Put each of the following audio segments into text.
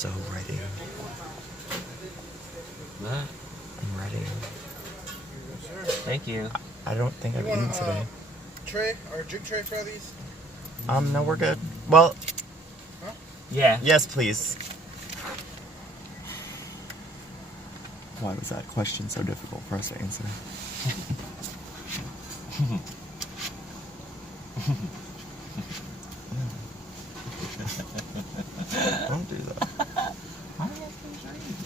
so ready. What? I'm ready. Thank you. I don't think I've eaten today. Tray or drink tray for all these? No, we're good. Well, huh? Yeah. Yes, please. Why was that question so difficult for us to answer? Don't do that. Why do you have these drinks?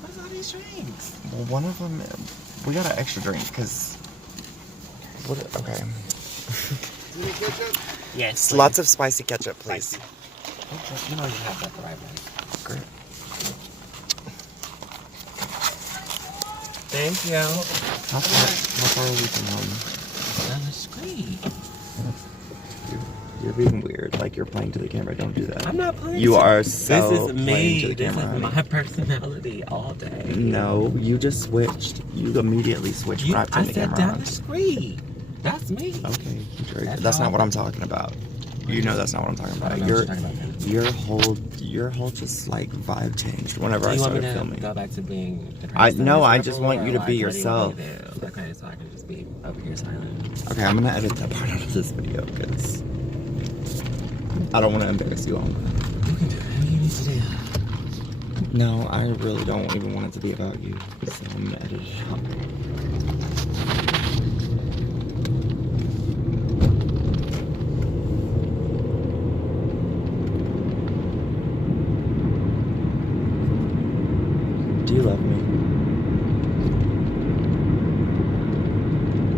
What's all these drinks? Well, one of them, we got an extra drink because. Okay. Do you need ketchup? Yes. Lots of spicy ketchup, please. Spicy. You know you have that the right way. Great. Thank you. How far are we from home? Down the street. You're being weird. Like you're playing to the camera. Don't do that. I'm not playing. You are so This is playing me. to the This camera. is my personality all day. No, you just switched. You immediately switched right to I the said camera. down the street. That's me. Okay, that's not what I'm talking about. You know that's not what I'm talking about. Your whole just like vibe changed whenever I started filming. Go back to being the I just want you to be yourself. Okay, so I can just be over here silent. Okay, I'm gonna edit that part out of this video because I don't want to embarrass you all. You can do whatever you need to do. No, I really don't even want it to be about you. So I'm gonna edit it out. Do you love me?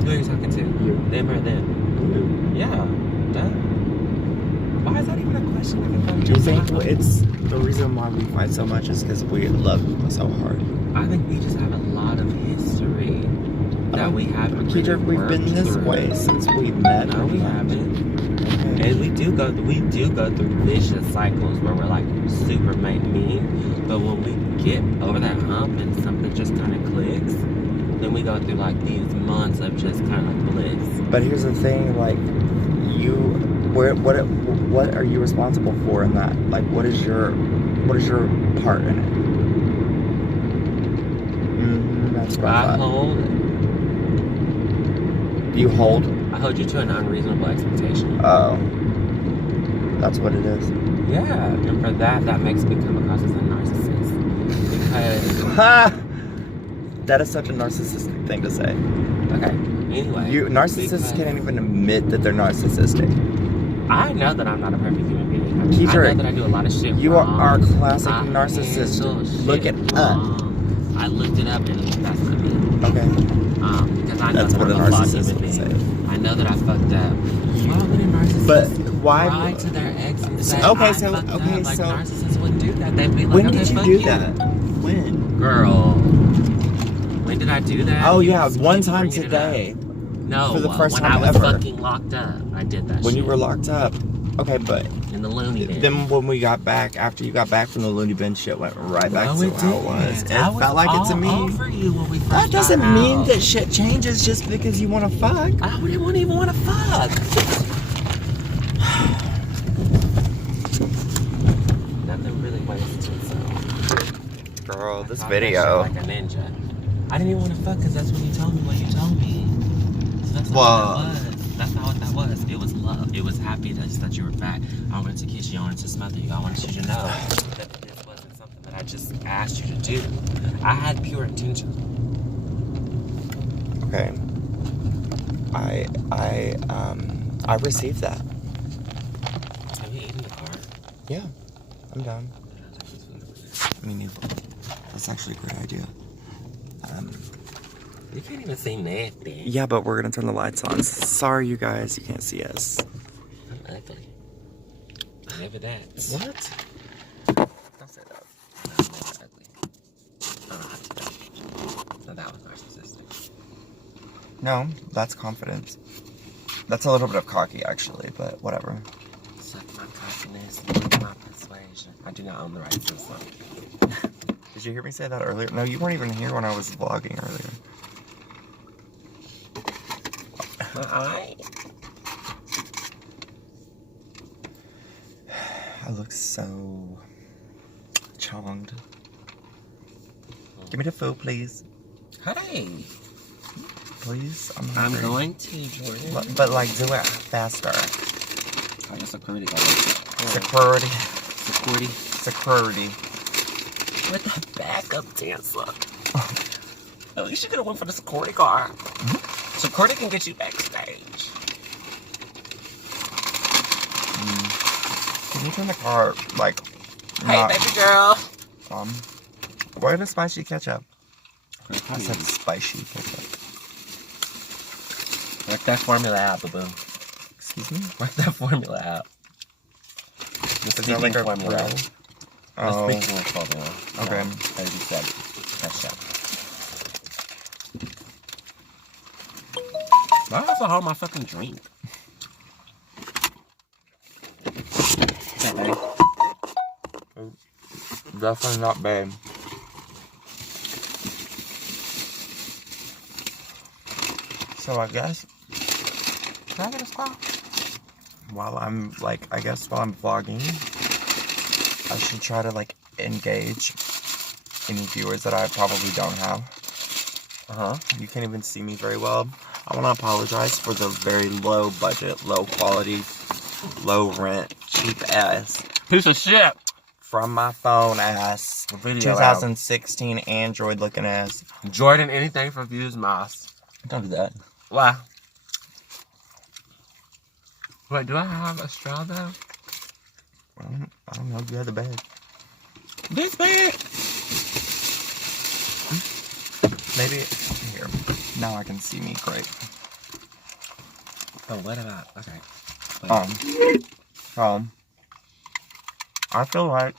Who are you talking to? You. Them or them? You. Yeah. Duh. Why is that even a question? Do you think it's the reason why we fight so much is because we love so hard? I think we just have a lot of history that we haven't really We've been this through. way since we met. No, we haven't. Okay. And we do go through vicious cycles where we're like super mean, but when we get over that hump and something just kind of clicks, then we go through like these months of just kind of bliss. But here's the thing, like what are you responsible for in that? Like what is your part in it? That's what I thought. You hold? I hold you to an unreasonable expectation. Oh. That's what it is. Yeah, and for that makes me come across as a narcissist. Because... That is such a narcissistic thing to say. Okay, anyway. Narcissists can't even admit that they're narcissistic. I know that I'm not a perfect human being. I know that I do a lot of shit You wrong. are a classic narcissist. Look it up. I looked it up and that's not me. Okay. Because I know That's that what I'm a a flawed narcissist human would say. being. I know that I fucked up. Why would a narcissist cry to their ex and say, I fucked up? Like, narcissists wouldn't do that. They'd be like, when okay, did you fuck do that? When? Girl. When did I do that? Oh yeah, one time today. No, for the first when time I was ever. fucking locked up, I did that When shit. you were locked up. Okay, but in the loony bin. Then when we got back, after you got back from the loony bin, shit went right back to it how it was. It I was felt like it to me. Over you when we first That doesn't got mean out. that shit changes just because you want to fuck. I wouldn't even want to fuck. Nothing really wastes itself. Girl, this I video. like a ninja. I didn't even want to fuck because that's when you told me what you told me. So that's not what that was. That's not what that was. It was love. It was happiness that you were back. I wanted to kiss you. I wanted to smother you. I wanted you to know that this wasn't something that I just asked you to do. I had pure intention. Okay. I received that. Have you eaten the car? Yeah, I'm done. Me neither. That's actually a great idea. You can't even see nothing. Yeah, but we're gonna turn the lights on. Sorry, you guys, you can't see us. I'm ugly. Never that. What? Don't say that. No, I'm never ugly. I don't have to do that. So that was narcissistic. No, that's confidence. That's a little bit of cocky, actually, but whatever. Suck my cockiness, my persuasion. I do not own the rights to the song. Did you hear me say that earlier? No, you weren't even here when I was vlogging earlier. I I look so chonged. Give me the food, please. Hey. Please, I'm I'm hungry. going to, Jordan. But like, do it faster. I guess security guard. Security. Security. Security. With the backup dancer. At least you could have went for the security guard. Mm-hmm. Security can get you backstage. Can you turn the car, like, Hey, not, baby girl. where the spicy ketchup? I I said spicy ketchup. Work that formula out, boo-boo. Excuse me? Work that formula out. The Is that speaking like a formula. grill? The Oh, speaking formula. okay. No, as you said. Ketchup. Why do I have to hold my fucking drink? Okay. definitely not babe. So I guess, can I get a spot? While I'm vlogging, I should try to like engage any viewers that I probably don't have. You can't even see me very well. I want to apologize for the very low budget, low quality, low rent, cheap ass Piece of shit. from my phone ass Video 2016 Android looking ass. Jordan, anything for views, Moss. Don't do that. Why? Wait, do I have a straw though? I don't know. You had the bag. This big? Maybe here. Now I can see me great. Oh, what about? Okay. I feel like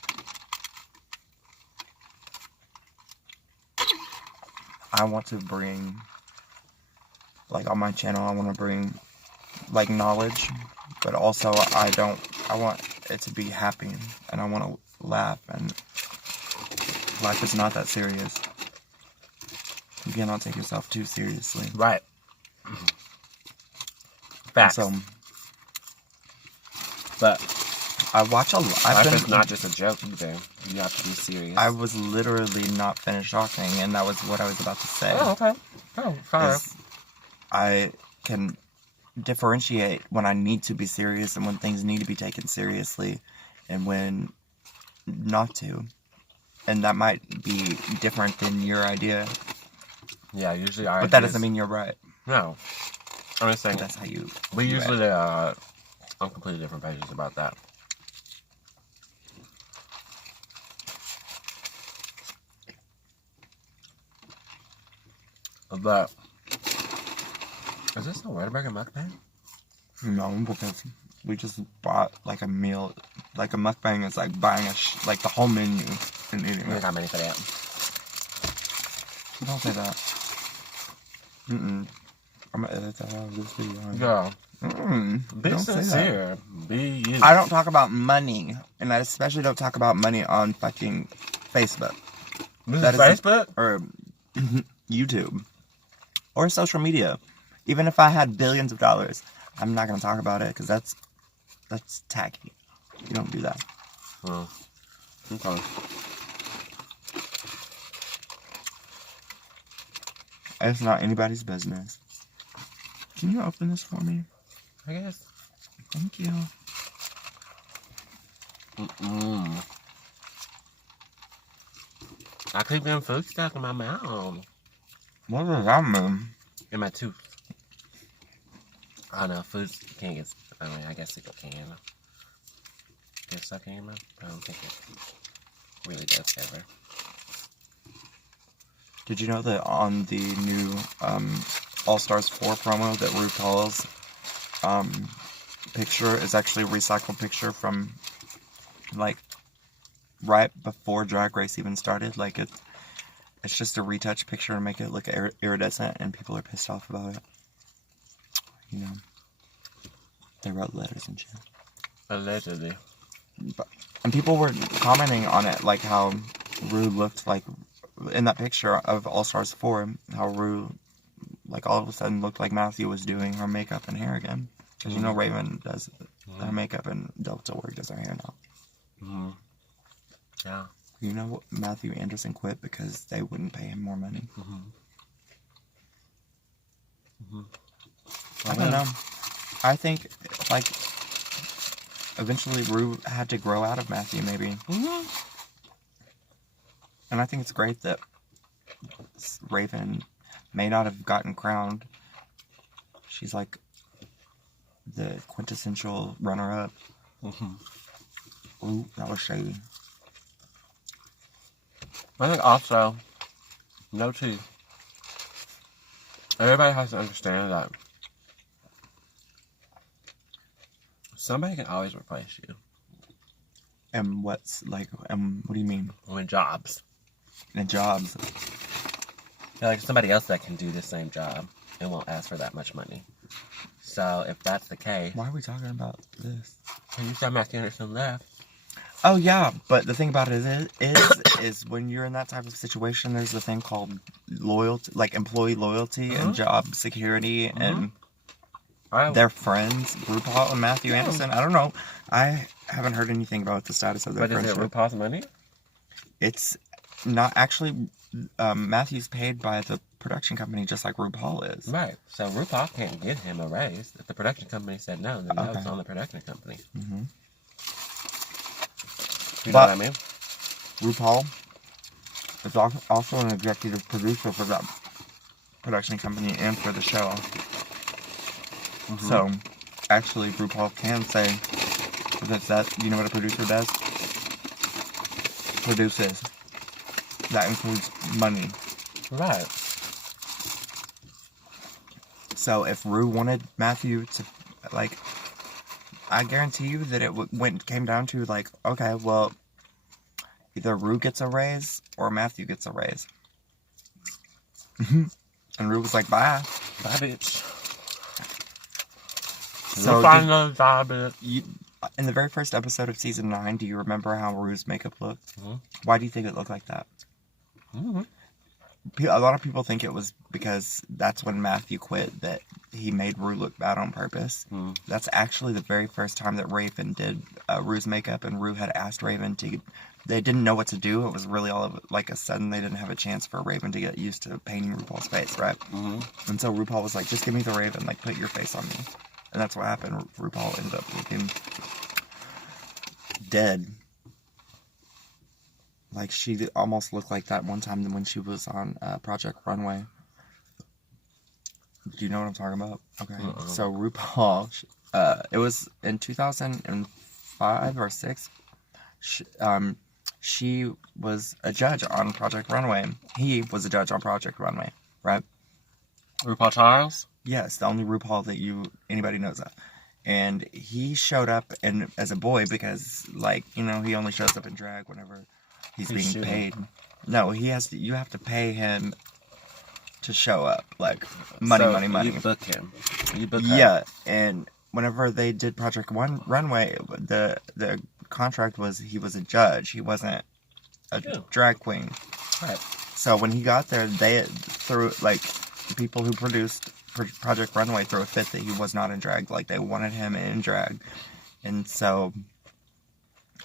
I want to bring, like on my channel, I want to bring like knowledge, but also I want it to be happy and I want to laugh, and life is not that serious. You cannot take yourself too seriously. Right. Facts. So, but I watch a lot. life is not just a joke either. You have to be serious. I was literally not finished talking, and that was what I was about to say. Oh, okay. Oh, fine. I can differentiate when I need to be serious and when things need to be taken seriously and when not to. And that might be different than your idea. Yeah, usually But that doesn't mean you're right. No. I'm just saying. That's how you... We do usually it. on completely different pages about that. But is this a Whataburger mukbang? No, because we just bought like a meal. Like a mukbang is like buying like the whole menu and eating We it. got money for that. Don't say that. I'm gonna edit that out of this video. Girl, be Don't say that. sincere. Be you. I don't talk about money, and I especially don't talk about money on fucking Facebook. This That is is Facebook? or YouTube or social media. Even if I had billions of dollars, I'm not gonna talk about it because that's tacky. You don't do that. Oh. Okay. It's not anybody's business. Can you open this for me? I guess. Thank you. I keep getting food stuck in my mouth. What does that mean? In my tooth. I know, food can't get... I mean, I guess it can. Get stuck in your mouth? I don't think it really does ever. Did you know that on the new All Stars 4 promo that RuPaul's picture is actually a recycled picture from like right before Drag Race even started? Like it's just a retouch picture to make it look iridescent, and people are pissed off about it. You know, they wrote letters and shit. Allegedly. And people were commenting on it, like how Ru looked like in that picture of All Stars 4, how Ru, like all of a sudden looked like Matthew was doing her makeup and hair again. Because you know Raven does her makeup and Delta Work does her hair now. Yeah. You know, Matthew Anderson quit because they wouldn't pay him more money. I don't know. I think, like, eventually Rue had to grow out of Matthew, maybe. And I think it's great that Raven may not have gotten crowned. She's like the quintessential runner-up. Ooh, that was shady. I think also, no tea. Everybody has to understand that somebody can always replace you. And what's like, what do you mean? With jobs. And jobs. Yeah, like somebody else that can do the same job and won't ask for that much money. So if that's the case, Why are we talking about this? when you said Matthew Anderson left, Oh yeah, but the thing about it is when you're in that type of situation, there's a thing called loyalty, like employee loyalty and job security, and they're friends. RuPaul and Matthew Anderson. I don't know. I haven't heard anything about the status of their but is friendship. it RuPaul's money? It's not actually. Matthew's paid by the production company just like RuPaul is. Right. So RuPaul can't give him a raise. If the production company said no, then no, it's on the production company. You know what I mean? RuPaul is also an executive producer for that production company and for the show. So, actually, RuPaul can say that, you know what a producer does? Produces. That includes money. Right. So, if Ru wanted Matthew to, like, I guarantee you that it came down to, like, okay, well, either Ru gets a raise or Matthew gets a raise. And Ru was like, bye. Bye, bitch. So You'll find another job, bitch. In the very first episode of season 9, do you remember how Ru's makeup looked? Why do you think it looked like that? A lot of people think it was because that's when Matthew quit, that he made Ru look bad on purpose. That's actually the very first time that Raven did Ru's makeup, and Ru had asked Raven to... They didn't know what to do. It was really all of like a sudden. They didn't have a chance for Raven to get used to painting RuPaul's face, right? And so RuPaul was like, just give me the Raven, like put your face on me. And that's what happened. RuPaul ended up looking dead. Like, she almost looked like that one time when she was on Project Runway. Do you know what I'm talking about? Okay. So RuPaul, it was in 2005 or 6. She was a judge on Project Runway. He was a judge on Project Runway, right? RuPaul Charles? Yes, the only RuPaul that anybody knows of. And he showed up as a boy because, like, you know, he only shows up in drag whenever he's being paid. No, you have to pay him to show up. Like, money. You book him. You book her. Yeah, and whenever they did Project Runway, the contract was he was a judge. He wasn't a drag queen. Right. So when he got there, they threw, like, the people who produced Project Runway threw a fit that he was not in drag. Like, they wanted him in drag. And so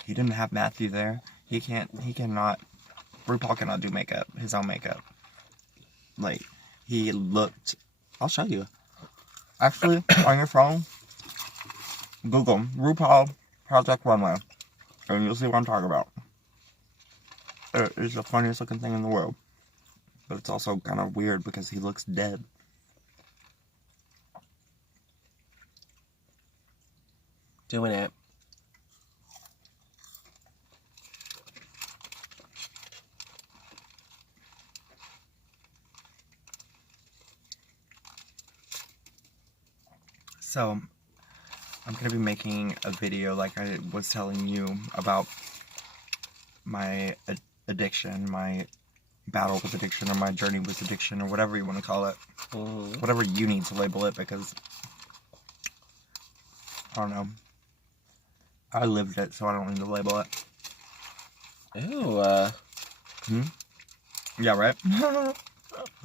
he didn't have Matthew there. RuPaul cannot do makeup, his own makeup. Like, he looked, I'll show you. Actually, on your phone, Google RuPaul Project Runway, and you'll see what I'm talking about. It is the funniest looking thing in the world. But it's also kind of weird because he looks dead. Doing it. So, I'm going to be making a video like I was telling you about my addiction, my battle with addiction, or my journey with addiction, or whatever you want to call it. Whatever you need to label it, because, I don't know. I lived it, so I don't need to label it. Ew, Yeah, right? I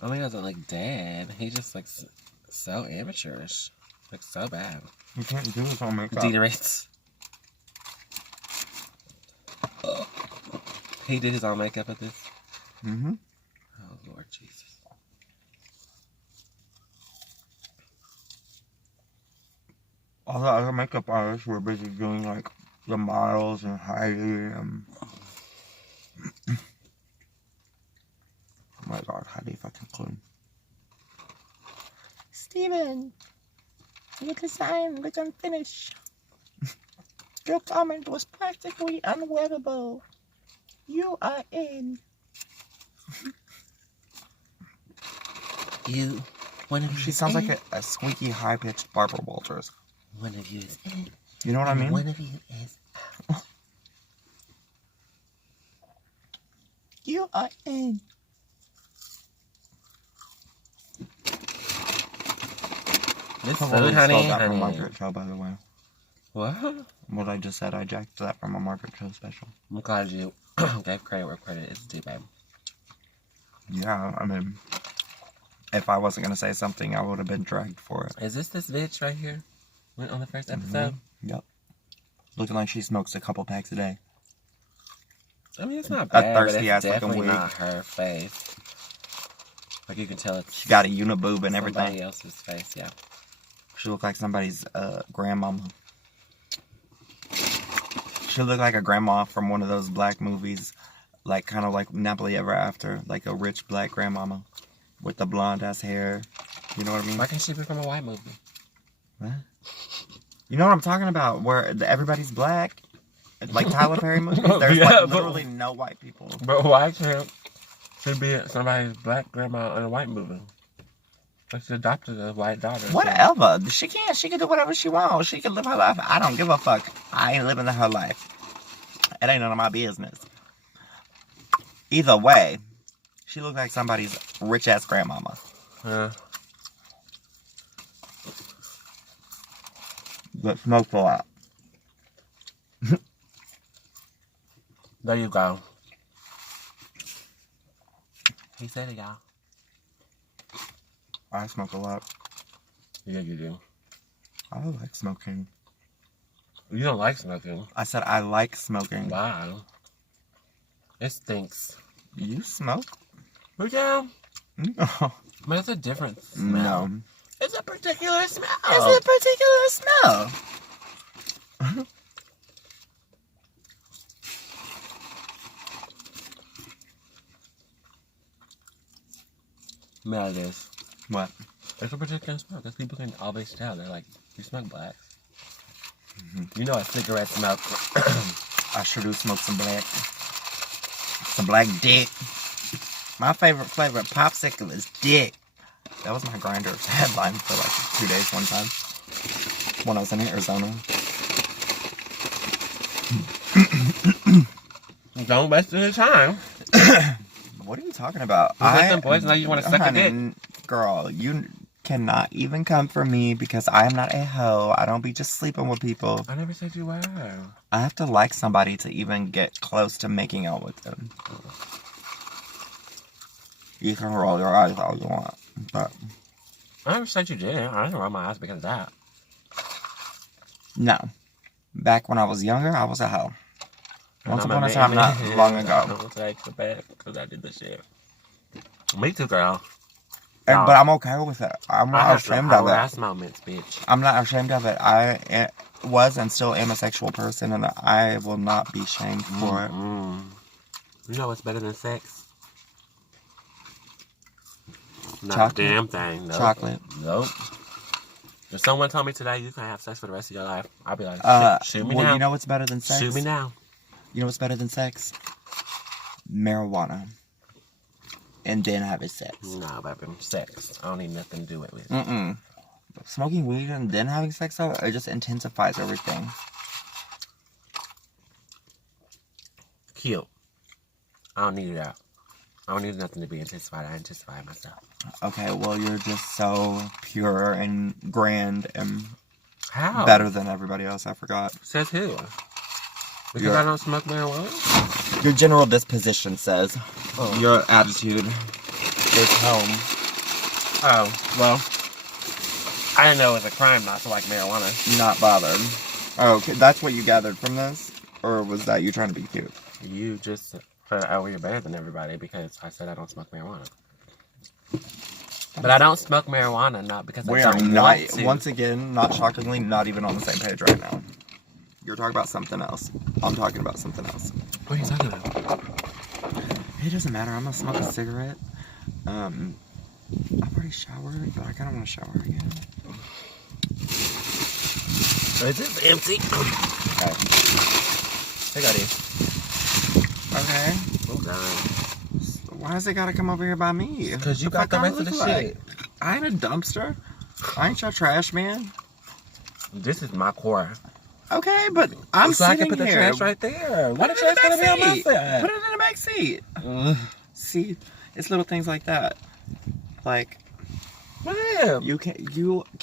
mean, he doesn't look dead. He just looks so amateurish. Looks so bad. You can't do this on makeup. Degenerates. He did his own makeup of this? Mm-hmm. Oh, Lord Jesus. All the other makeup artists were busy doing like the models and Heidi and oh my god, Heidi fucking clean. Steven, your design look unfinished. Your comment was practically unwearable. You are in. You. One of you. She sounds like a squeaky, high-pitched Barbara Walters. One of you is in. You know what I mean? One of you is out. You are in. This I food, honey. stole that from Margaret Cho, by the way. What? What I just said, I jacked that from a Margaret Cho special. I'm glad you gave credit where credit is due, babe. Yeah, I mean, if I wasn't gonna say something, I would have been dragged for it. Is this bitch right here? Went on the first episode? Mm-hmm. Yep. Looking like she smokes a couple packs a day. I mean, it's not bad, but thirsty it's ass looking definitely wig. not her face. Like, you can tell it's She got a uniboob and everything. somebody else's face, yeah. She looked like somebody's grandmama. She looked like a grandma from one of those black movies, like kind of like Napoli Ever After, like a rich black grandmama with the blonde ass hair. You know what I mean? Why can't she be from a white movie? What? You know what I'm talking about? Where everybody's black, like Tyler Perry movies. There's Yeah, like literally no white people. But why can't she be somebody's black grandma in a white movie? Like, she adopted a white daughter. Whatever. She can. She can do whatever she wants. She can live her life. I don't give a fuck. I ain't living her life. It ain't none of my business. Either way, she looked like somebody's rich ass grandmama. Yeah. That smoked a lot. There you go. He said it, y'all. I smoke a lot. Yeah, you do. I like smoking. You don't like smoking. I said I like smoking. Wow. It stinks. You smoke? Yeah. No. But it's a different smell. No. It's a particular smell. It's a particular smell. Smell this. What? It's a particular smell because people can always tell. They're like, you smoke black. Mm-hmm. You know a cigarette smoke. I sure do smoke some black. Some black dick. My favorite flavor of popsicle is dick. That was my Grindr's headline for like 2 days one time. When I was in Arizona. Don't waste any time. What are you talking about? Boys, now you want to suck a dick. Girl, you cannot even come for me because I am not a hoe. I don't be just sleeping with people. I never said you were. I have to like somebody to even get close to making out with them. You can roll your eyes all you want, but I never said you didn't. I didn't roll my eyes because of that. no. Back when I was younger, I was a hoe. Once And upon I'm a time, not long ago. I don't take the bad because I did the shit. Me too, girl. But I'm okay with it. I'm not ashamed of it. Last moments, bitch. I'm not ashamed of it. I was and still am a sexual person, and I will not be shamed for it. You know what's better than sex? Not Chocolate? a damn thing. Nope. Chocolate. Nope. If someone told me today you can have sex for the rest of your life, I'd be like, shoot me well, now. You know what's better than sex? Shoot me now. You know what's better than sex? Marijuana. And then having sex. No, baby. Sex. I don't need nothing to do it with. Mm-mm. Smoking weed and then having sex, though, it just intensifies everything. Cute. I don't need that. I don't need nothing to be intensified. I intensify myself. Okay, well, you're just so pure and grand and How? better than everybody else. I forgot. Says who? Because I don't smoke marijuana? Your general disposition says. Oh. Your attitude is home. Oh, well. I didn't know it was a crime not to like marijuana. Not bothered. Oh, okay. That's what you gathered from this? Or was that you trying to be cute? You just But oh, you're better than everybody because I said I don't smoke marijuana. But I don't smoke marijuana not because We I are don't not, want to. once again, not shockingly, not even on the same page right now. You're talking about something else. I'm talking about something else. What are you talking about? It doesn't matter. I'm gonna smoke a cigarette. I've already showered, but I kind of want to shower again. Is this empty? Okay. I got it. Okay. I'm done. Why does it gotta come over here by me? Because you got fuck the I rest of the look like? shit. I ain't a dumpster. I ain't your trash man. This is my core. Okay, but I'm so I sitting can put the here. trash right there. Why the Put it in trash gonna be on my seat. side? Put it in the back seat. See, it's little things like that. Like Damn. you can't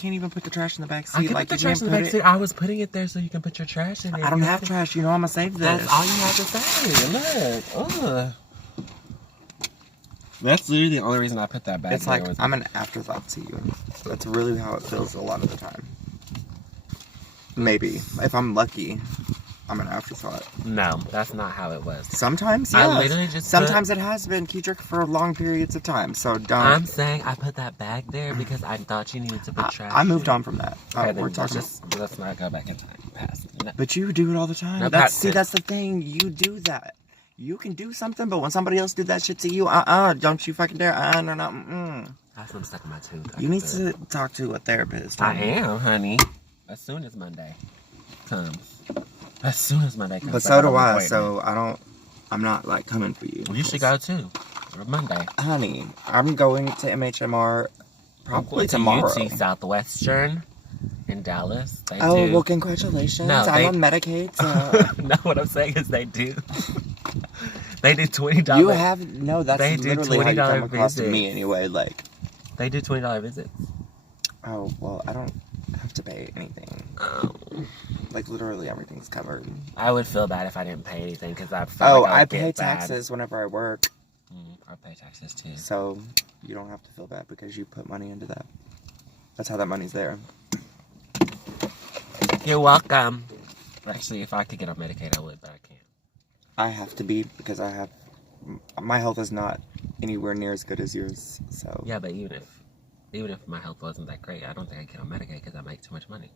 even put the trash in the back seat. I can like put the you trash can't in the put back seat. I was putting it there so you can put your trash in there. I don't have trash. You know I'm gonna save this. That's all you have to say. Look. Ugh. That's literally the only reason I put that back It's there. like I'm an afterthought to you. That's really how it feels a lot of the time. Maybe if I'm lucky, I'm an afterthought. No, that's not how it was. Sometimes, I yes. literally just Sometimes it has been Keydrick for long periods of time. So don't. I'm saying I put that bag there because I thought you needed to put trash. I moved on from that. Okay, We're then talking. let's not go back in time. Past. No. But you do it all the time. No, That's Pat- that's the thing. You do that. You can do something, but when somebody else do that shit to you, don't you fucking dare. No. I have some stuck in my tooth. You need to talk to a therapist. I am, honey. As soon as Monday comes. As soon as Monday comes. But so do I. So I'm not like coming for you. You should go too. Or Monday. Honey, I'm going to MHMR probably to tomorrow. UT Southwestern in Dallas. They Oh, do. well, congratulations. No, I'm on Medicaid. So. No, what I'm saying is they do. They do $20. You have no. That's They do literally how you come $20 across to me visits. anyway. Like, They do $20 visits. oh well, I don't have to pay anything. Oh. Like literally everything's covered. I would feel bad if I didn't pay anything because I felt like I I would pay get bad. taxes whenever I work, I pay taxes too. so you don't have to feel bad because you put money into that. That's how that money's there. You're welcome. Actually, if I could get on Medicaid, I would, but I can't. I have to be because my health is not anywhere near as good as yours. So Yeah, but even if my health wasn't that great, I don't think I'd get on Medicaid because I make too much money.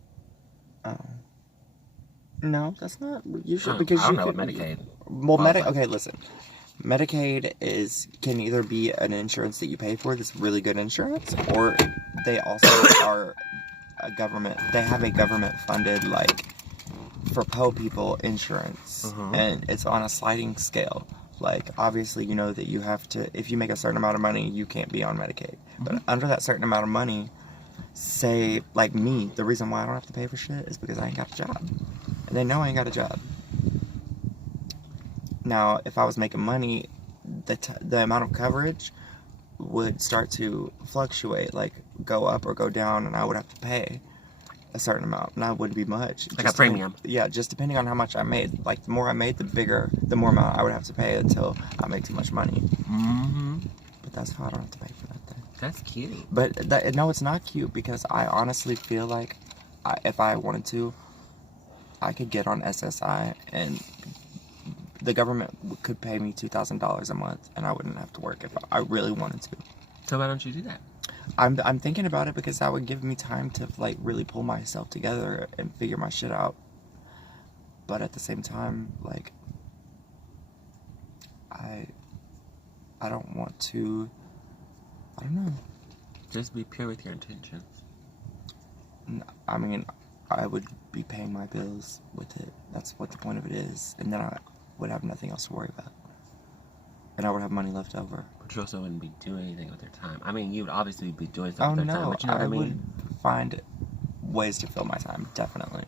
Oh. No, that's not. You should Oh, because I don't you know could, what Medicaid. Well, qualifies. okay, listen. Medicaid can either be an insurance that you pay for that's really good insurance, or they also are a government. They have a government funded like for po people insurance, and it's on a sliding scale. Like obviously, you know that you have to. If you make a certain amount of money, you can't be on Medicaid. But under that certain amount of money, say like me, the reason why I don't have to pay for shit is because I ain't got a job, and they know I ain't got a job. Now, if I was making money, the amount of coverage would start to fluctuate, like go up or go down, and I would have to pay a certain amount, and that wouldn't be much. Like a premium. Yeah, just depending on how much I made. Like the more I made, the more amount I would have to pay until I make too much money. Mm-hmm. But that's how I don't have to pay for that thing. That's cute. But no, it's not cute because I honestly feel like if I wanted to, I could get on SSI and the government could pay me $2,000 a month and I wouldn't have to work if I really wanted to. So why don't you do that? I'm thinking about it because that would give me time to like really pull myself together and figure my shit out. But at the same time, like I don't want to. I don't know. Just be pure with your intentions. I mean, I would be paying my bills with it. That's what the point of it is. And then I would have nothing else to worry about. And I would have money left over. But you also wouldn't be doing anything with your time. I mean, you would obviously be doing something Oh with your time, no, but you know what I would mean? find ways to fill my time, definitely.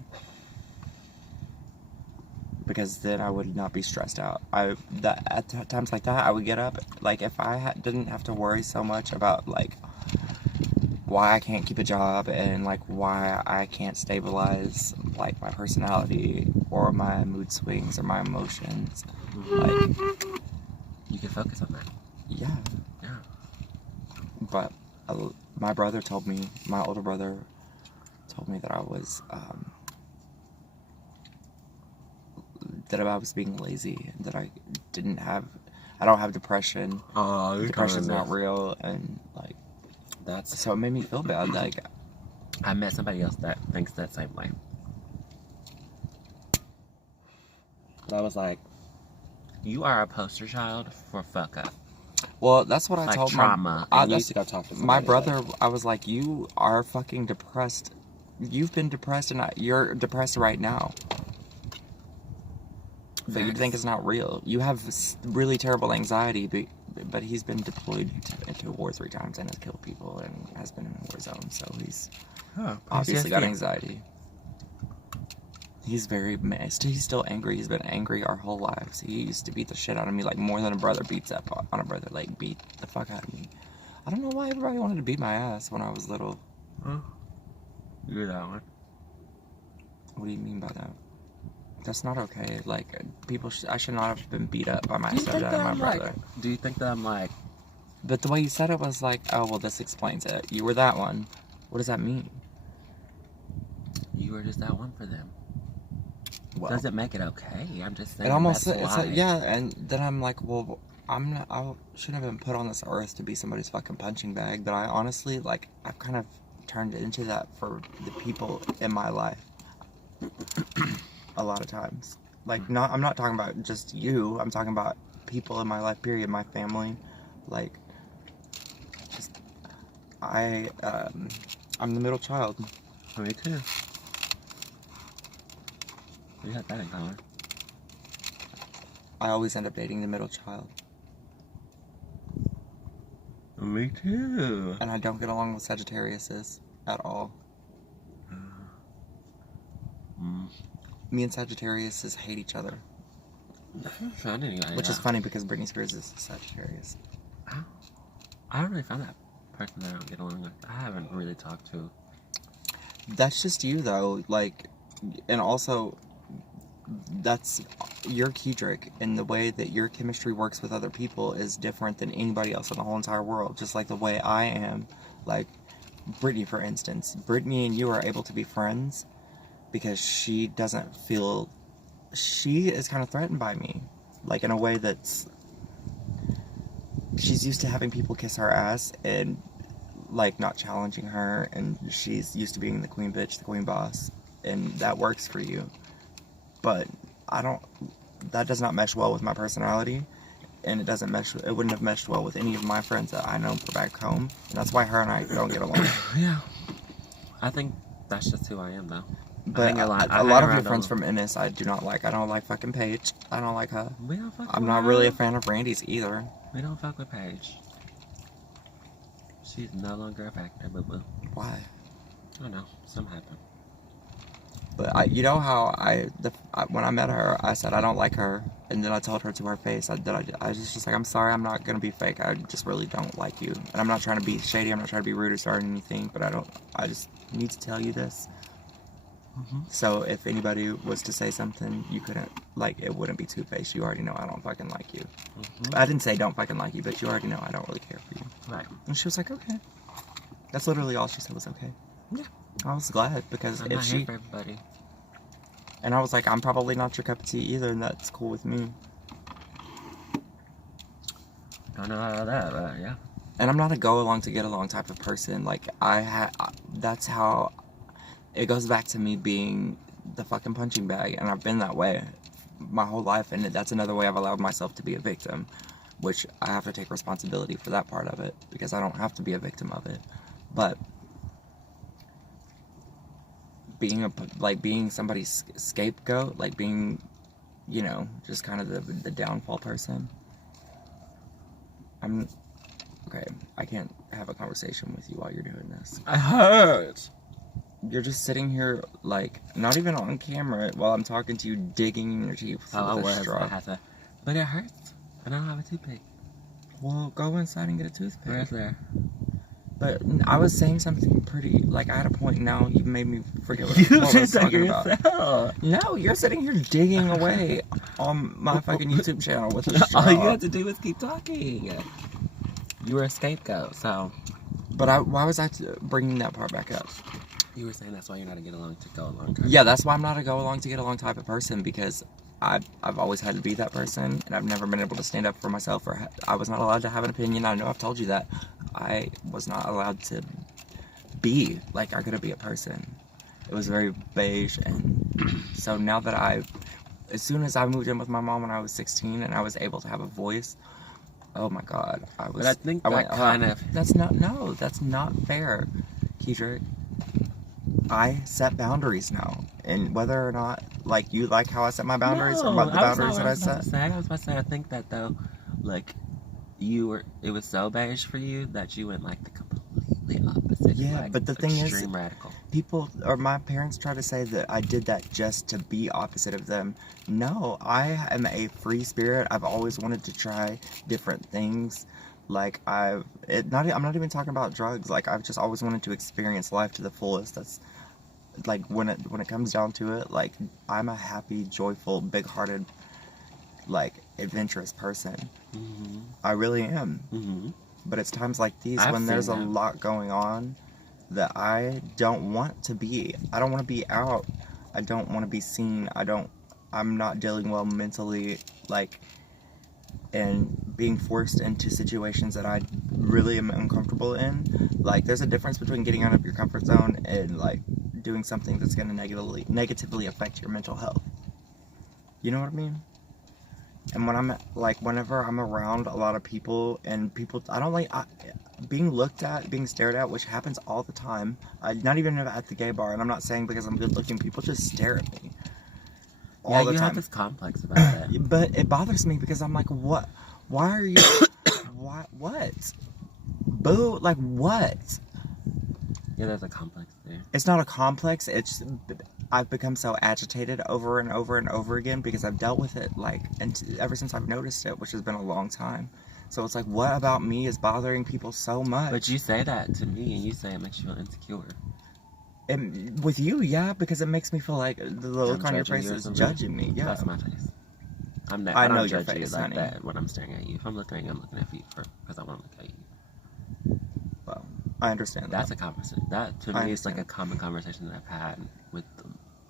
Because then I would not be stressed out. At times like that, I would get up. Like if I didn't have to worry so much about like why I can't keep a job and like why I can't stabilize like my personality or my mood swings or my emotions, like You can focus on that. yeah. Yeah. But my brother told me, my older brother told me that I was being lazy and that I didn't have I don't have depression. Oh, Depression's not real, and like That's. so it made me feel bad. Like I met somebody else that thinks that same way. But I was like, you are a poster child for fuck up. well, that's what I Like told trauma. my. And you need to go talk to somebody. My brother, I was like, you are fucking depressed. You've been depressed, and you're depressed right now. But you think it's not real. You have really terrible anxiety, but he's been deployed into war 3 times and has killed people and has been in a war zone, so he's obviously got anxiety. He's very messed. He's still angry. He's been angry our whole lives. He used to beat the shit out of me, like more than a brother beats up on a brother. Like, beat the fuck out of me. I don't know why everybody wanted to beat my ass when I was little. Huh? You're that one. What do you mean by that? That's not okay. Like, I should not have been beat up by my stepdad and my brother. Do you think that I'm like... But the way you said it was like, oh, well, this explains it. You were that one. What does that mean? You were just that one for them. Well, Does it make it okay? I'm just saying. it almost, that's it's why. like, yeah, and then I'm like, well, I shouldn't have been put on this earth to be somebody's fucking punching bag, but I honestly, like, I've kind of turned into that for the people in my life. A lot of times. Like, I'm not talking about just you, I'm talking about people in my life, period, my family. Like, just, I'm the middle child. Me too. We had that in common. I always end up dating the middle child. Me too. And I don't get along with Sagittariuses at all. Me and Sagittariuses hate each other. Which is funny because Britney Spears is a Sagittarius. I don't really find that person that I don't get along with. I haven't really talked to. That's just you, though. Like, and also, that's your Kedrick, and the way that your chemistry works with other people is different than anybody else in the whole entire world. Just like the way I am. Like, Brittany, for instance. Brittany and you are able to be friends because she doesn't feel... She is kind of threatened by me. Like, in a way that's... She's used to having people kiss her ass and, like, not challenging her. And she's used to being the queen bitch, the queen boss. And that works for you. But I don't... That does not mesh well with my personality. And it wouldn't have meshed well with any of my friends that I know from back home. And that's why her and I don't get along. Yeah. I think that's just who I am, though. But a lot of your friends from Ennis I do not like. I don't like fucking Paige. I don't like her. We don't fuck I'm with not her. really a fan of Randy's either. We don't fuck with Paige. She's no longer a factor, boo-boo. Why? I don't know. Something happened. But you know how when I met her, I said I don't like her, and then I told her to her face I was just like, I'm sorry, I'm not gonna be fake. I just really don't like you, and I'm not trying to be shady. I'm not trying to be rude or start anything, but I just need to tell you this. So if anybody was to say something, you couldn't, like, it wouldn't be two-faced. You already know I don't fucking like you. I didn't say don't fucking like you, but you already know I don't really care for you. Right. And she was like, okay. That's literally all she said was okay. Yeah. I was glad because I'm if not she... here for everybody. And I was like, I'm probably not your cup of tea either, and that's cool with me. Don't know how that, but yeah. And I'm not a go along to get along type of person. Like, that's how... It goes back to me being the fucking punching bag, and I've been that way my whole life, and that's another way I've allowed myself to be a victim, which I have to take responsibility for that part of it, because I don't have to be a victim of it. But being somebody's scapegoat, like being, you know, just kind of the downfall person. Okay, I can't have a conversation with you while you're doing this. I heard. You're just sitting here, like, not even on camera while I'm talking to you, digging in your teeth with a straw. But it hurts. I don't have a toothpick. Well, go inside and get a toothpick. Where's there? But I was saying something pretty, like, I had a point. Now you made me forget what I was talking about. No, you're sitting here digging away on my fucking YouTube channel with a straw. All you had to do was keep talking. You were a scapegoat, so... But why was I bringing that part back up? You were saying that's why you're not a get along to go along type. Yeah, that's why I'm not a go along to get along type of person, because I've always had to be that person, and I've never been able to stand up for myself, or I was not allowed to have an opinion. I know I've told you that. I was not allowed to be like I couldn't be a person. It was very beige, and so now that as soon as I moved in with my mom when I was 16 and I was able to have a voice, oh my God, But I think that kind of... That's not fair, Kedrick. I set boundaries now, and whether or not, like, you like how I set my boundaries or the boundaries that I set. I was about to say, I think that though, like, it was so beige for you that you went like the completely opposite. Yeah, like, but the thing is, extreme radical. People or my parents try to say that I did that just to be opposite of them. No, I am a free spirit. I've always wanted to try different things. Like I'm not even talking about drugs. Like I've just always wanted to experience life to the fullest. That's like when it comes down to it, like I'm a happy, joyful, big-hearted, like adventurous person. Mm-hmm. I really am. Mm-hmm. But it's times like these when there's a lot going on that I don't want to be. I don't want to be out. I don't want to be seen. I'm not dealing well mentally, like, and being forced into situations that I really am uncomfortable in. Like, there's a difference between getting out of your comfort zone and, like, doing something that's going to negatively affect your mental health. You know what I mean? And whenever I'm around a lot of people, and people, I don't like being looked at, being stared at, which happens all the time. Not even at the gay bar, and I'm not saying because I'm good looking, people just stare at me. All the time. Have this complex about that. But it bothers me because I'm like, what? Why are you? What? Boo! Like what? Yeah, there's a complex there. It's not a complex. It's I've become so agitated over and over and over again because I've dealt with it ever since I've noticed it, which has been a long time. So it's like, what about me is bothering people so much? But you say that to me, and you say it makes you feel insecure. And with you, yeah, because it makes me feel like the look on your face is judging me. Yeah, that's my face. I know don't your judge face, you like honey. that when I'm staring at you. If I'm looking at you, I'm looking at you because I want to look at you. Well, I understand that. That's a conversation. That to me is like a common conversation that I've had with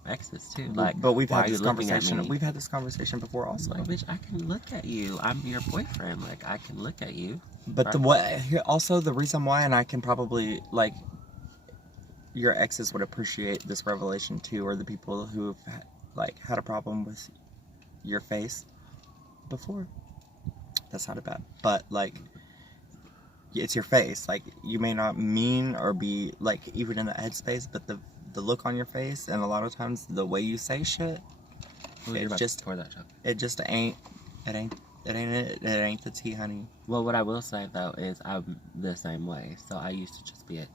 exes too. Like, but we've why had are this you looking at conversation. me? We've had this conversation before, also. Like, bitch, I can look at you. I'm your boyfriend. Like, I can look at you. But also the reason why, and I can probably like. Your exes would appreciate this revelation too, or the people who've like had a problem with your face before. That sounded bad, but like it's your face. Like you may not mean or be like even in the headspace, but the look on your face, and a lot of times the way you say shit, it just ain't the tea, honey. Well, what I will say though is I'm the same way. So I used to just be a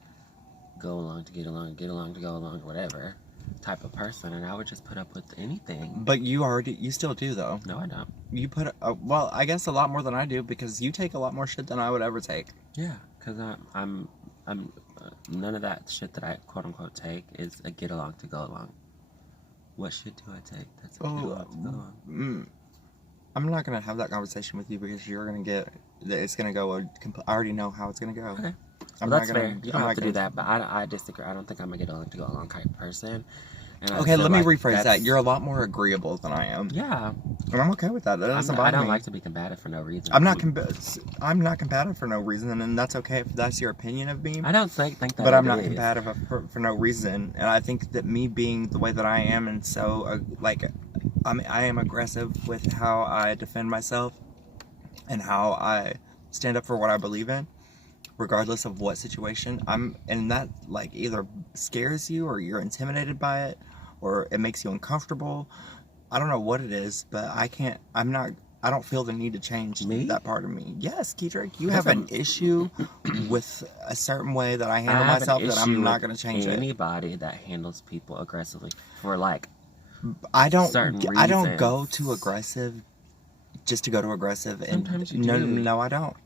go along to get along to go along, or whatever type of person, and I would just put up with anything. But you still do though. No, I don't. You put well, I guess a lot more than I do because you take a lot more shit than I would ever take. Yeah, because I'm none of that shit that I quote unquote take is a get along to go along. What shit do I take? That's a get along to go along. I'm not gonna have that conversation with you because you're gonna it's gonna go. I already know how it's gonna go. Okay. Well, that's fair. You don't have to do that, but I disagree. I don't think I'm a get along to go along kind of person. And okay, let me rephrase that. You're a lot more agreeable than I am. Yeah. And I'm okay with that. That doesn't bother me. I don't like to be combative for no reason. I'm not combative for no reason, and that's okay if that's your opinion of me. I don't think that. But I'm not combative for no reason, and I think that me being the way that I am, and so I am aggressive with how I defend myself and how I stand up for what I believe in. Regardless of what situation and that like either scares you or you're intimidated by it or it makes you uncomfortable. I don't know what it is, but I don't feel the need to change that part of me. Yes, Kedrick, you have an issue with a certain way that I handle myself that I'm not going to change anybody that handles people aggressively for like I don't go to aggressive just to go to aggressive. And sometimes you do. No, I don't.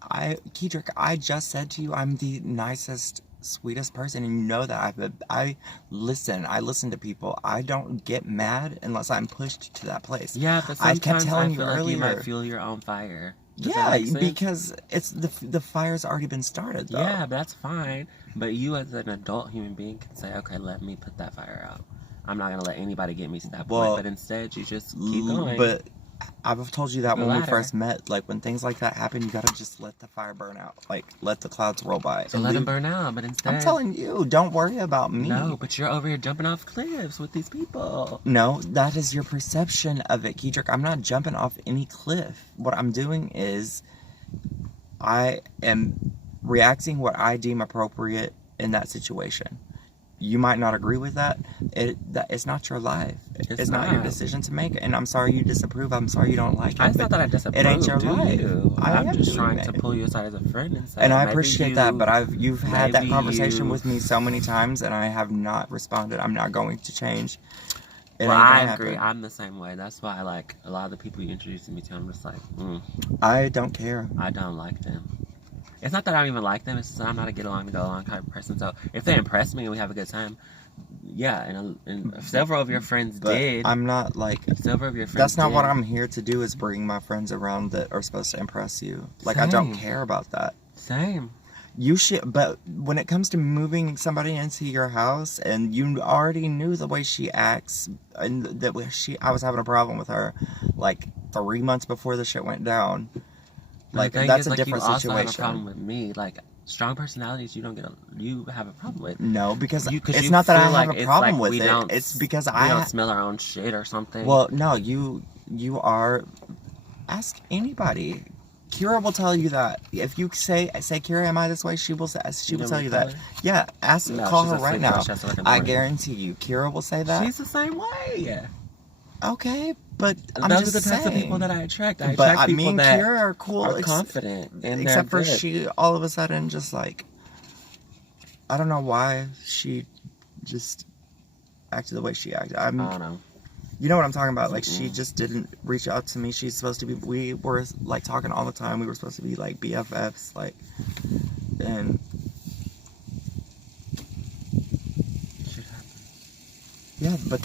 Kedrick, I just said to you, I'm the nicest, sweetest person, and you know that. I listen to people. I don't get mad unless I'm pushed to that place. Yeah, but sometimes I kept telling you earlier, like you might fuel your own fire. Because it's the fire's already been started, though. Yeah, but that's fine. But you as an adult human being can say, okay, let me put that fire out. I'm not gonna let anybody get me to that Well, point. But instead, you just keep going. But I've told you that The when we ladder. first met. Like, when things like that happen, you gotta just let the fire burn out. Like, let the clouds roll by. So let them burn out. But instead, I'm telling you, don't worry about me. no. But you're over here jumping off cliffs with these people. No, that is your perception of it, Keydrick. I'm not jumping off any cliff. What I'm doing is I am reacting what I deem appropriate in that situation. You might not agree with that. It's not your life. It's not your decision to make. And I'm sorry you disapprove. I'm sorry you don't like it. It's not that I disapprove. It ain't your life. I'm just trying to pull you aside as a friend and say. And I appreciate that, but you've had that conversation with me so many times, and I have not responded. I'm not going to change. Well, I agree. I'm the same way. That's why, like, a lot of the people you introduced me to, I'm just like, I don't care. I don't like them. It's not that I don't even like them. It's just that I'm not a get along to go along type of person. So if they impress me and we have a good time, yeah. And several of your friends did. I'm not like. Several of your friends. That's not what I'm here to do. Is bring my friends around that are supposed to impress you. Like, I don't care about that. Same. You should, but when it comes to moving somebody into your house, and you already knew the way she acts, and that I was having a problem with her, like 3 months before the shit went down. Like, that's a different you also situation. Have a problem with me, like strong personalities. You have a problem with. No, because it's you not that I feel have like a problem like with it. It's because we don't smell our own shit or something. Well, no, you are. Ask anybody. Kira will tell you that. If you say Kira, am I this way? She will tell you that. Yeah, call her right now. I guarantee you, Kira will say that. She's the same way. Okay, but I'm those just are the types of saying. people that I attract. I But attract me people and that Kira are cool, are confident, and except for good. she all of a sudden just like, I don't know why she just acted the way she acted. I don't know. You know what I'm talking about? Like, she just didn't reach out to me. She's supposed to be. We were like talking all the time. We were supposed to be like BFFs, like, and Shit happens. yeah, but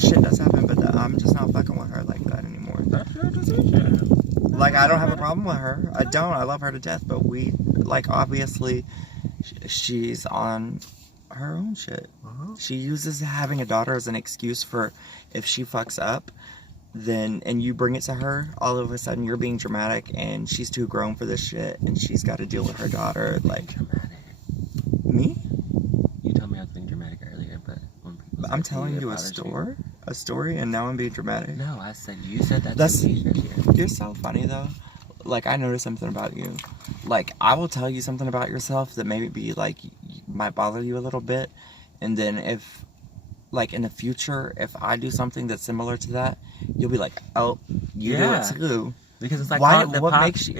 shit does happen. But I'm just not fucking with her like that anymore. That's your decision. Like, I don't have a problem with her. I don't. I love her to death. But obviously, she's on her own shit. She uses having a daughter as an excuse for if she fucks up, and you bring it to her, all of a sudden you're being dramatic, and she's too grown for this shit, and she's got to deal with her daughter. Like, Dramatic. Me? You told me I was being dramatic earlier, but when people I'm say telling you bothers a story, and now I'm being dramatic. No, I said you said that to me earlier. You're so funny though. Like, I noticed something about you. Like, I will tell you something about yourself that maybe like might bother you a little bit, and then if, like, in the future, if I do something that's similar to that, you'll be like, oh, you do it too. Because it's like, why? But why do you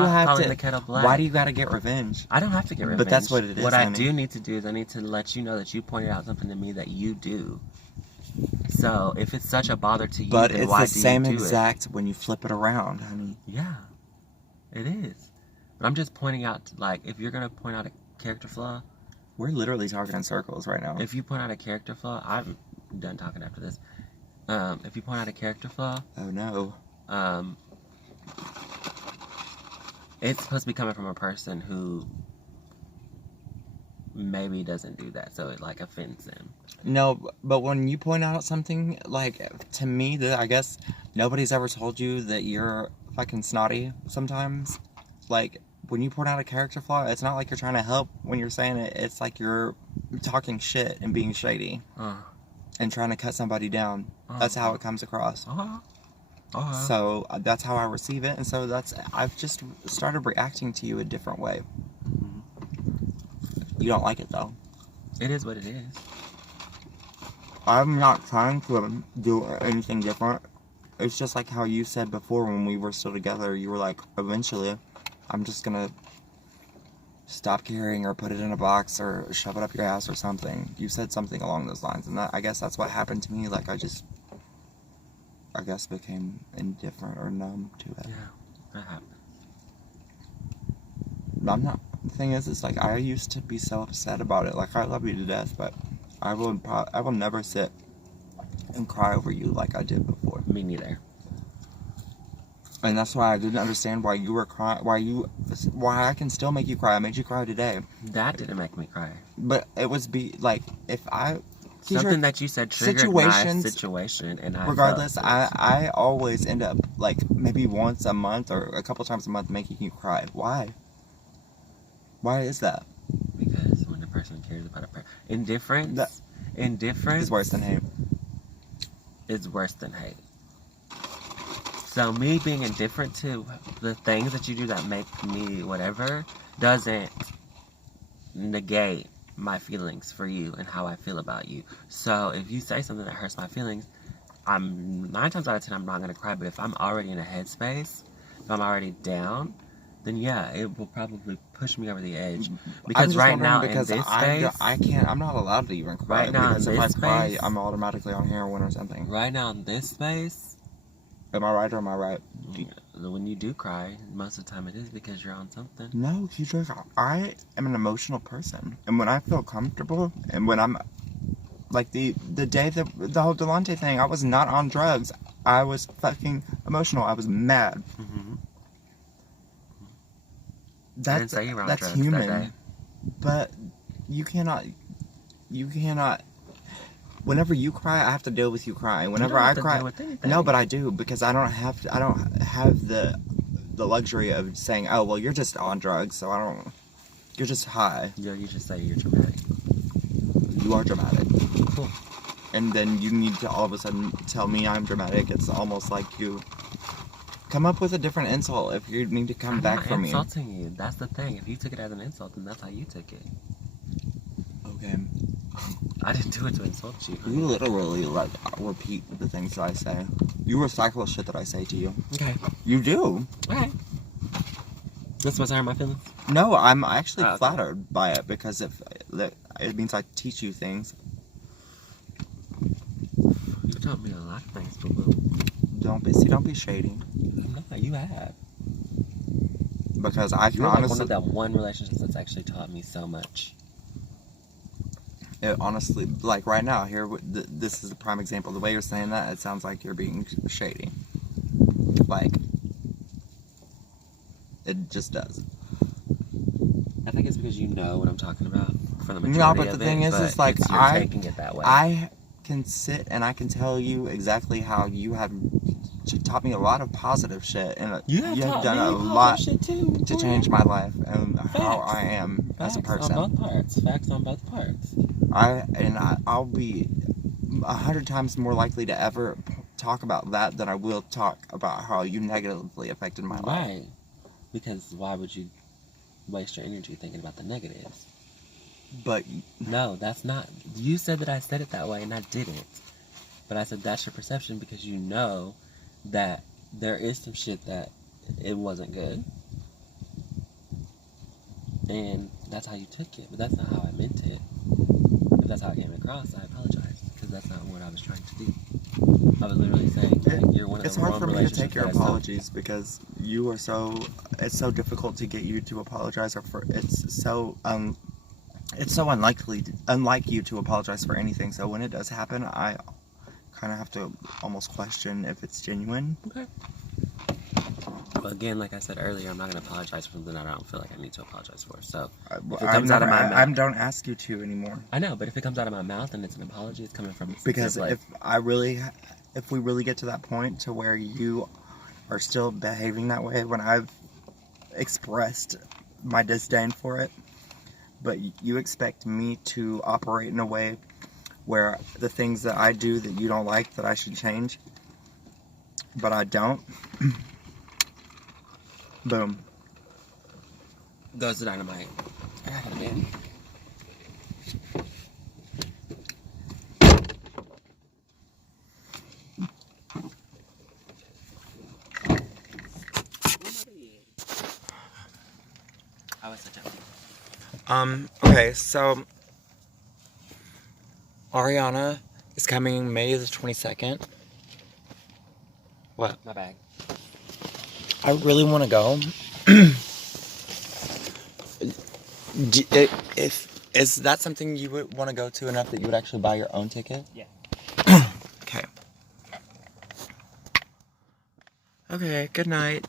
have to? Why do you gotta get revenge? I don't have to get revenge. But that's what it is. What I do need to do is I need to let you know that you pointed out something to me that you do. So if it's such a bother to you, but then it's why the do same you do exact when you flip it around, honey. Yeah, it is. But I'm just pointing out, like, if you're gonna point out a character flaw. We're literally talking in circles right now. If you point out a character flaw, I'm done talking after this. If you point out a character flaw, oh no. It's supposed to be coming from a person who maybe doesn't do that, so it like offends them. No, but when you point out something, like, to me, that I guess nobody's ever told you that you're fucking snotty sometimes. Like, when you point out a character flaw, it's not like you're trying to help when you're saying it. It's like you're talking shit and being shady and trying to cut somebody down. That's how it comes across. So that's how I receive it, and so I've just started reacting to you a different way. You don't like it though. It is what it is. I'm not trying to do anything different. It's just like how you said before when we were still together. You were like, eventually, I'm just gonna stop caring or put it in a box or shove it up your ass or something. You said something along those lines, and I guess that's what happened to me. Like, I guess became indifferent or numb to it. Yeah, that happens. I'm not. The thing is, it's like I used to be so upset about it. Like, I love you to death, but I will never sit and cry over you like I did before. Me neither. And that's why I didn't understand why you were crying. Why I can still make you cry. I made you cry today. That didn't make me cry. But it was like if I Something that you said triggered my situation, and regardless, I always end up, like, maybe once a month or a couple times a month making you cry. Why? Why is that? Because when a person cares about a person, indifference Is worse than hate. Is worse than hate. So me being indifferent to the things that you do that make me whatever doesn't negate my feelings for you and how I feel about you. So if you say something that hurts my feelings, I'm 9 times out of 10 I'm not gonna cry. But if I'm already in a headspace, if I'm already down, then yeah, it will probably push me over the edge. Because right now in this space, I'm not allowed to even cry. Right now because in if this I cry, space, I'm automatically on heroin or something. Right now in this space, am I right or am I right? When you do cry, most of the time it is because you're on something. No, I am an emotional person, and when I feel comfortable, and when I'm like the day that the whole Delonte thing, I was not on drugs. I was fucking emotional. I was mad. Mm-hmm. That's human. That day. But you cannot. Whenever you cry, I have to deal with you crying. Whenever I cry, no, but I do because I don't have the luxury of saying, oh well, you're just on drugs, so I don't. You're just high. Yeah, you just say you're dramatic. You are dramatic. Cool. And then you need to all of a sudden tell me I'm dramatic. It's almost like you come up with a different insult if you need to come back from me. I'm not insulting you. That's the thing. If you took it as an insult, then that's how you took it. Okay. I didn't do it to insult you. You literally like repeat the things that I say. You recycle shit that I say to you. Okay. You do. Okay. This supposed to hurt my feelings? No, I'm actually flattered by it because it means I teach you things. You taught me a lot of things, boo-boo. Don't be shady. No, you have. Because I can You're honestly... one of that one relationship that's actually taught me so much. It honestly, like right now, here, this is a prime example. The way you're saying that, it sounds like you're being shady. Like, it just does. I think it's because you know what I'm talking about for the majority No, but the of thing it, is like you're taking it that way. I can sit and I can tell you exactly how you have taught me a lot of positive shit, and you have done a lot to change my life and how I am as a person. On both parts. Facts on both parts. I'll be 100 times more likely to ever talk about that than I will talk about how you negatively affected my life. Right. Because why would you waste your energy thinking about the negatives? But no, that's not. You said that I said it that way, and I didn't. But I said that's your perception because you know that there is some shit that it wasn't good. And that's how you took it, but that's not how I meant it. If that's how it came across, I apologize, because that's not what I was trying to do. I was literally saying, like, you're one of the it's hard for me to take your apologies because you are it's so difficult to get you to apologize, or it's so unlike you to apologize for anything. So when it does happen, I kind of have to almost question if it's genuine. Okay. But again, like I said earlier, I'm not going to apologize for something that I don't feel like I need to apologize for. So if it comes out of my mouth, I don't ask you to anymore. I know, but if it comes out of my mouth and it's an apology, it's coming from because if we really get to that point to where you are still behaving that way when I've expressed my disdain for it, but you expect me to operate in a way where the things that I do that you don't like that I should change, but I don't. Boom. Goes the dynamite. I got it, man. I was such a... Okay, so Ariana is coming May the 22nd. What? My bag. I really want to go. Is that something you would want to go to enough that you would actually buy your own ticket? Yeah. Okay. Okay, good night.